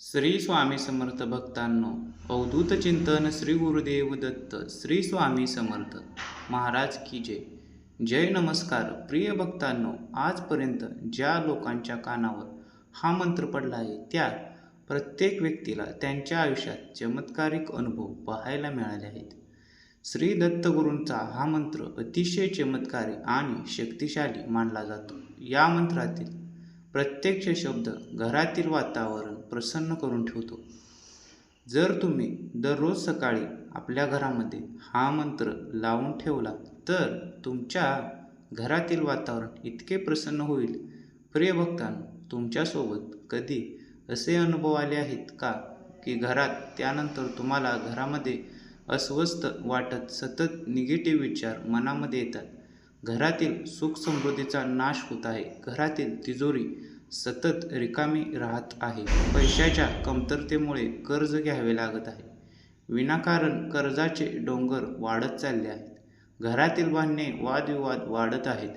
श्री स्वामी समर्थ भक्तांनो अवधूत चिंतन श्री गुरुदेव दत्त श्री स्वामी समर्थ. महाराज की जय. जय नमस्कार. प्रिय भक्तांनो आजपर्यंत ज्या लोकांच्या कानावर हा मंत्र पडला आहे त्या प्रत्येक व्यक्तीला त्यांच्या आयुष्यात चमत्कारिक अनुभव पाहायला मिळाले आहेत. श्री दत्तगुरूंचा हा मंत्र अतिशय चमत्कारी आणि शक्तिशाली मानला जातो. या मंत्रातील प्रत्यक्ष शब्द घरातील वातावरण प्रसन्न करून ठेवतो. जर तुम्ही दररोज सकाळी आपल्या घरामध्ये हा मंत्र लावून ठेवला तर तुमच्या घरातील वातावरण इतके प्रसन्न होईल. प्रिय भक्तांनो तुमच्यासोबत कधी असे अनुभव आले आहेत का? की घरात त्यानंतर तुम्हाला घरामध्ये अस्वस्थ वाटत सतत निगेटिव्ह विचार मनामध्ये येतात. घरातील सुख समृद्धीचा नाश होत आहे. घरातील तिजोरी सतत रिकामी राहत आहे. पैशाच्या कमतरतेमुळे कर्ज घ्यावे लागत आहे. विनाकारण कर्जाचे डोंगर वाढत चालले आहेत. घरातील भांडणे वादविवाद वाढत आहेत.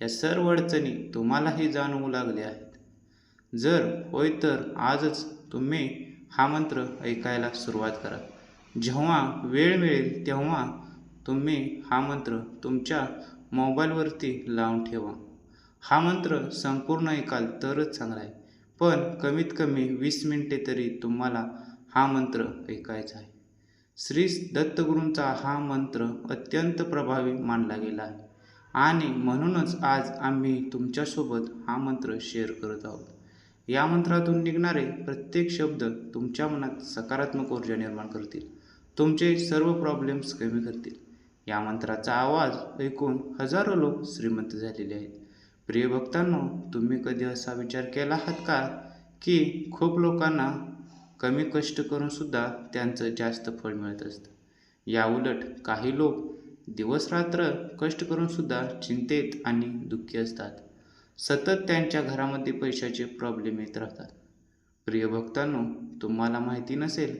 या सर्व अडचणी तुम्हालाही जाणवू लागल्या आहेत. जर होय तर आजच तुम्ही हा मंत्र ऐकायला सुरुवात करा. जेव्हा वेळ मिळेल तेव्हा तुम्ही हा मंत्र तुमच्या मोबाईलवरती लावून ठेवा. हा मंत्र संपूर्ण ऐकाल तरच चांगला आहे. पण कमीत कमी वीस मिनिटे तरी तुम्हाला हा मंत्र ऐकायचा आहे. श्री दत्तगुरूंचा हा मंत्र अत्यंत प्रभावी मानला गेला आहे. आणि म्हणूनच आज आम्ही तुमच्यासोबत हा मंत्र शेअर करत आहोत. या मंत्रातून निघणारे प्रत्येक शब्द तुमच्या मनात सकारात्मक ऊर्जा निर्माण करतील. तुमचे सर्व प्रॉब्लेम्स कमी करतील. या मंत्राचा आवाज ऐकून हजारो लोक श्रीमंत झालेले आहेत. प्रिय भक्तांनो तुम्ही कधी असा विचार केला आहात का की खूप लोकांना कमी कष्ट करूनसुद्धा त्यांचं जास्त फळ मिळत असतं? याउलट काही लोक दिवसरात्र कष्ट करूनसुद्धा चिंतेत आणि दुःखी असतात. सतत त्यांच्या घरामध्ये पैशाचे प्रॉब्लेम येत राहतात. प्रिय भक्तांनो तुम्हाला माहिती नसेल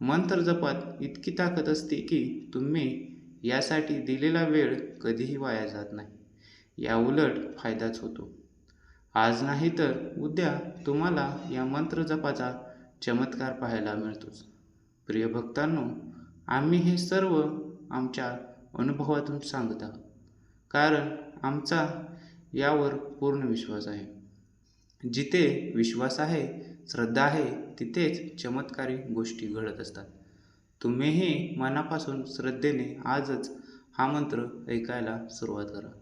मंत्र जपात इतकी ताकद असते की तुम्ही यासाठी दिलेला वेळ कधीही वाया जात नाही. याउलट फायदाच होतो. आज नाही तर उद्या तुम्हाला या मंत्र जपाचा चमत्कार पाहायला मिळतोच. प्रिय भक्तांनो आम्ही हे सर्व आमच्या अनुभवातून सांगत आहोत. कारण आमचा यावर पूर्ण विश्वास आहे. जिथे विश्वास आहे श्रद्धा आहे तिथेच चमत्कारी गोष्टी घडत असतात. तुम्हीही मनापासून श्रद्धेने आजच हा मंत्र ऐकायला सुरुवात करा.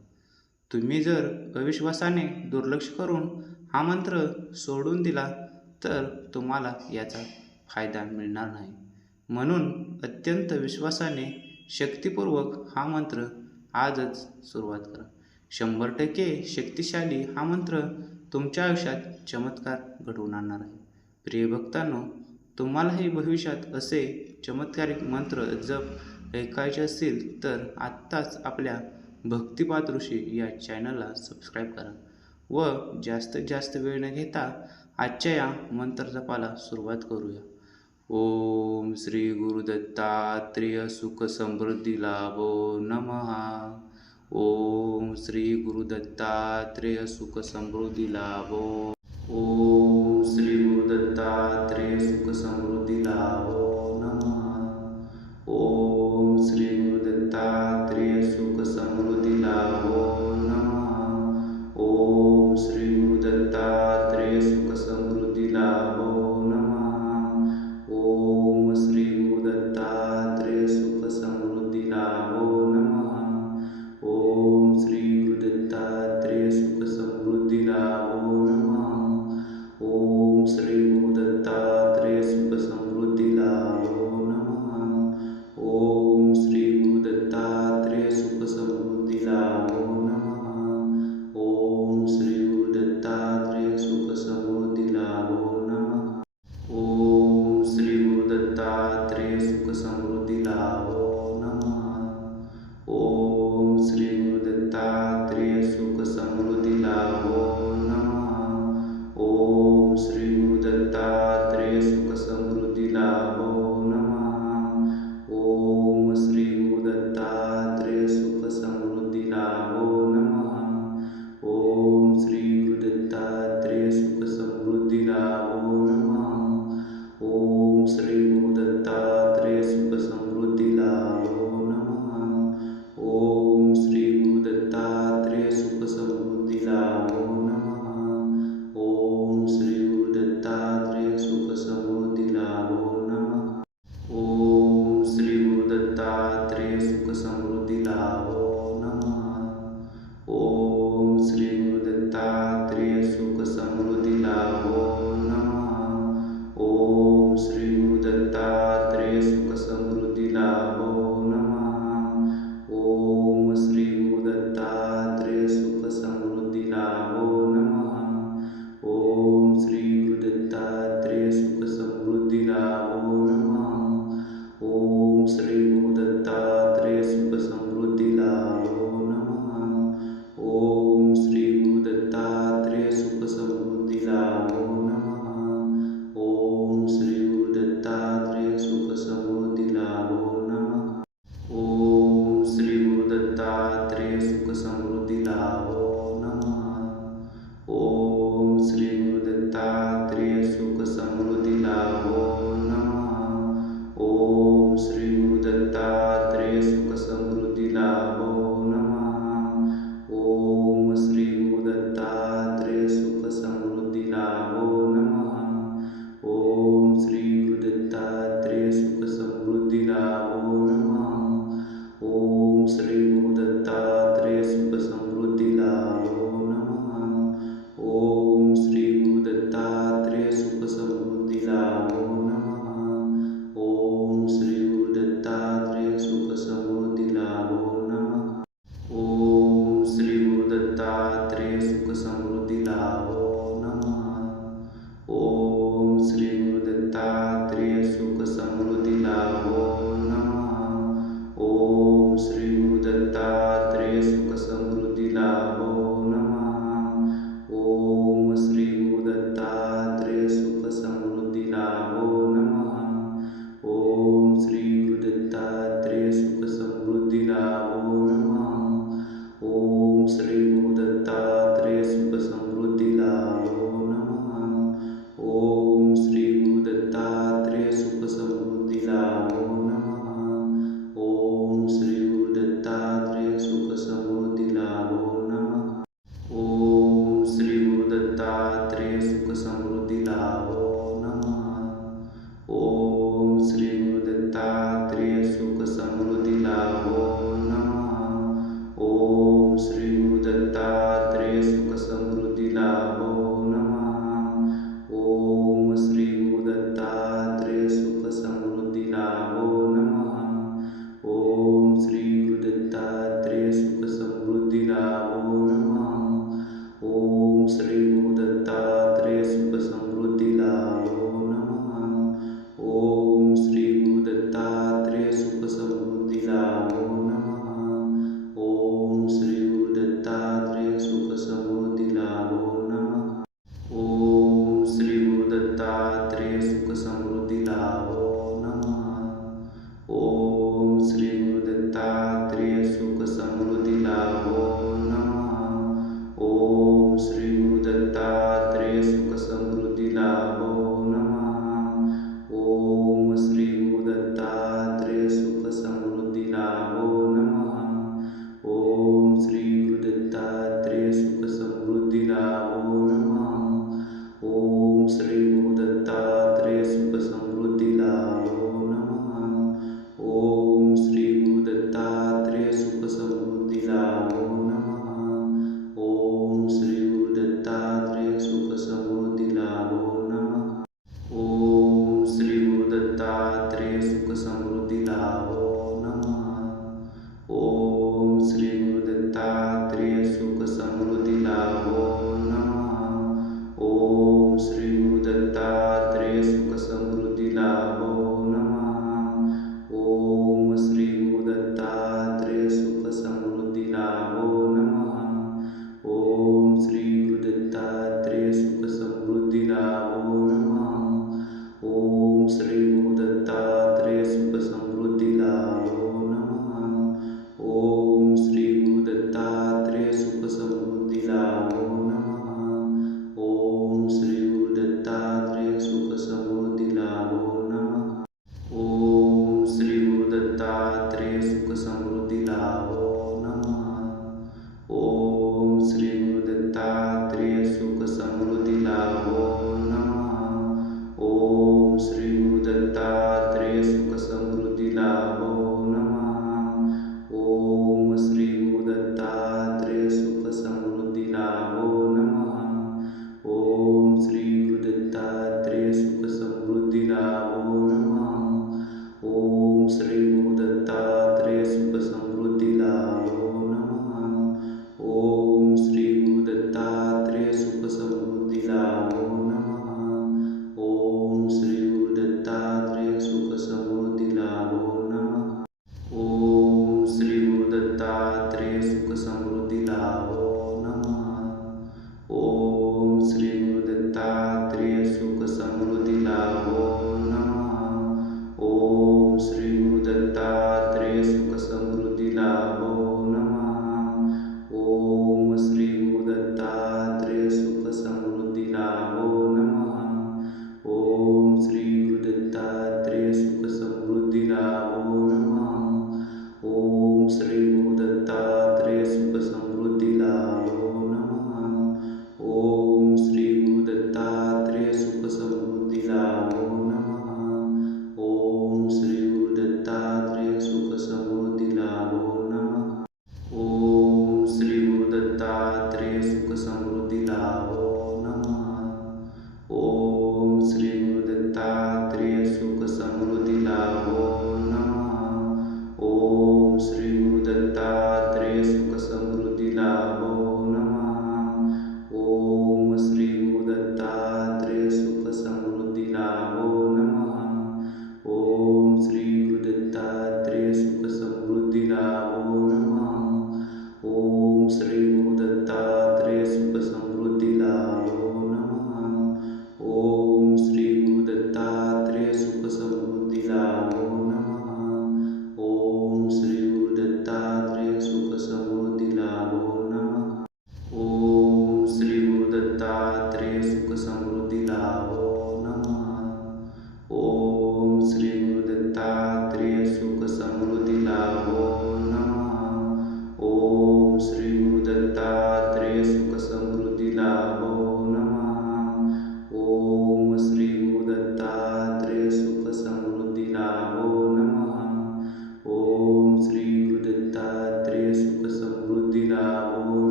तुम्ही जर अविश्वासाने दुर्लक्ष करून हा मंत्र सोडून दिला तर तुम्हाला याचा फायदा मिळणार नाही. म्हणून अत्यंत विश्वासाने शक्तीपूर्वक हा मंत्र आजच सुरुवात करा. शंभर टक्के शक्तिशाली हा मंत्र तुमच्या आयुष्यात चमत्कार घडवून आणणार आहे. प्रिय भक्तांनो तुम्हालाही भविष्यात असे चमत्कारिक मंत्र जप ऐकायचे असतील तर आत्ताच आपल्या भक्तिपात ऋषी या चॅनलला सबस्क्राईब करा व जास्तीत जास्त वेळ न घेता आजच्या या मंत्रजपाला सुरुवात करूया. ओम श्री गुरुदत्तात्रेय सुख समृद्धी लाभो नमहा ओम श्री गुरुदत्तात्रेय सुख समृद्धी लाभो. ओम श्री गुरुदत्तात्रेय सुख समृद्धी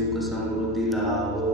गुरुदत्तात्रेय सुख समृद्धी लाभो नमः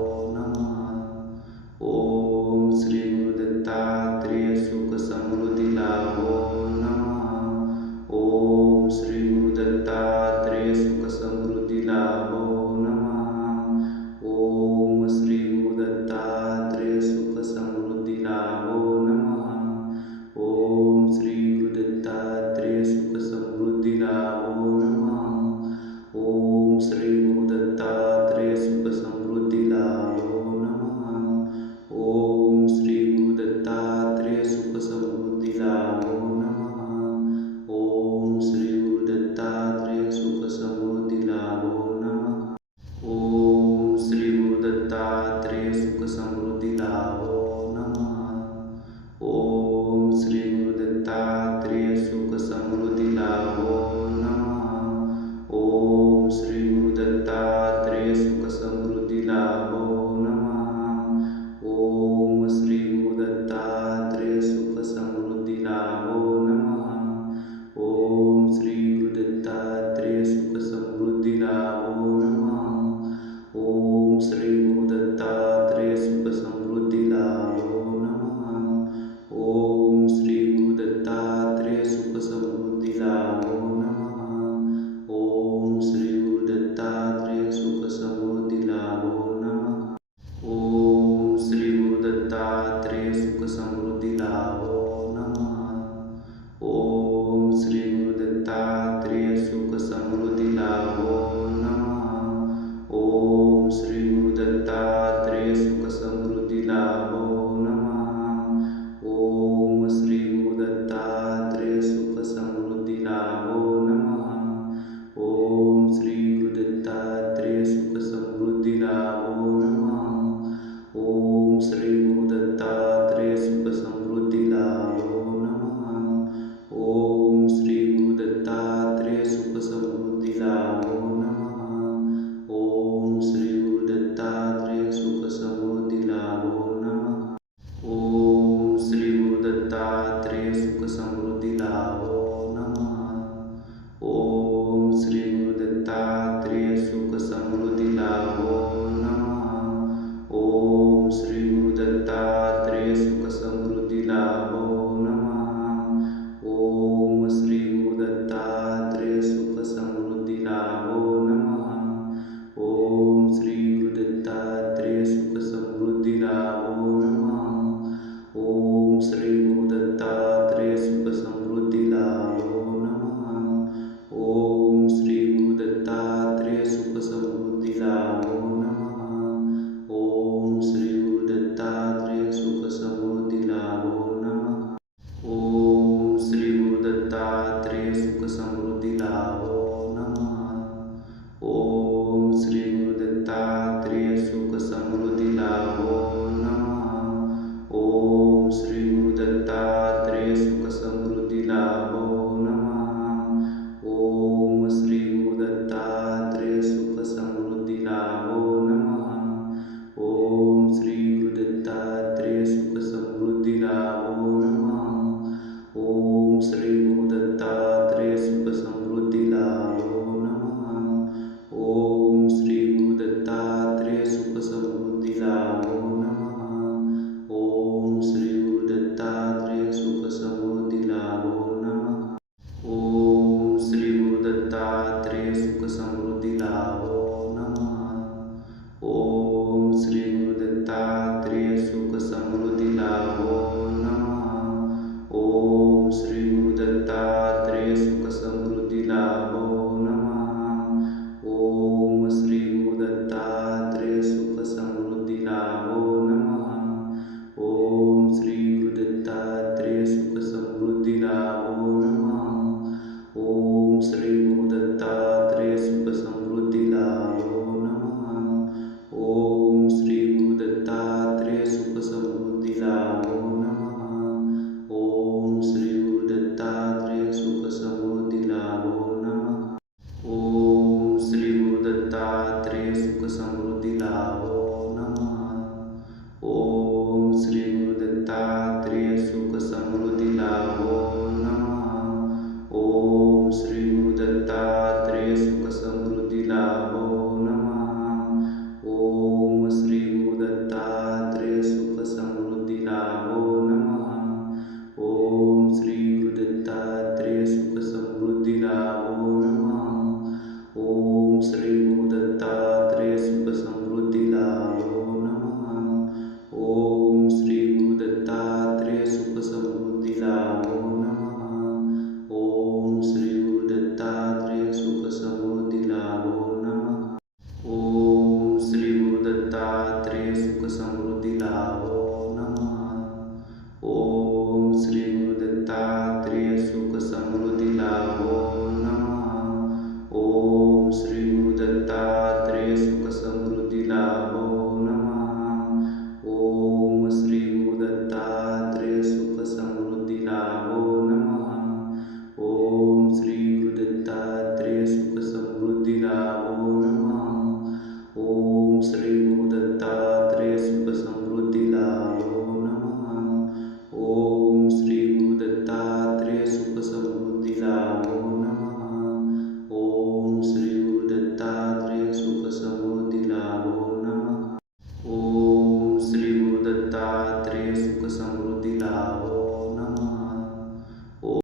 uh,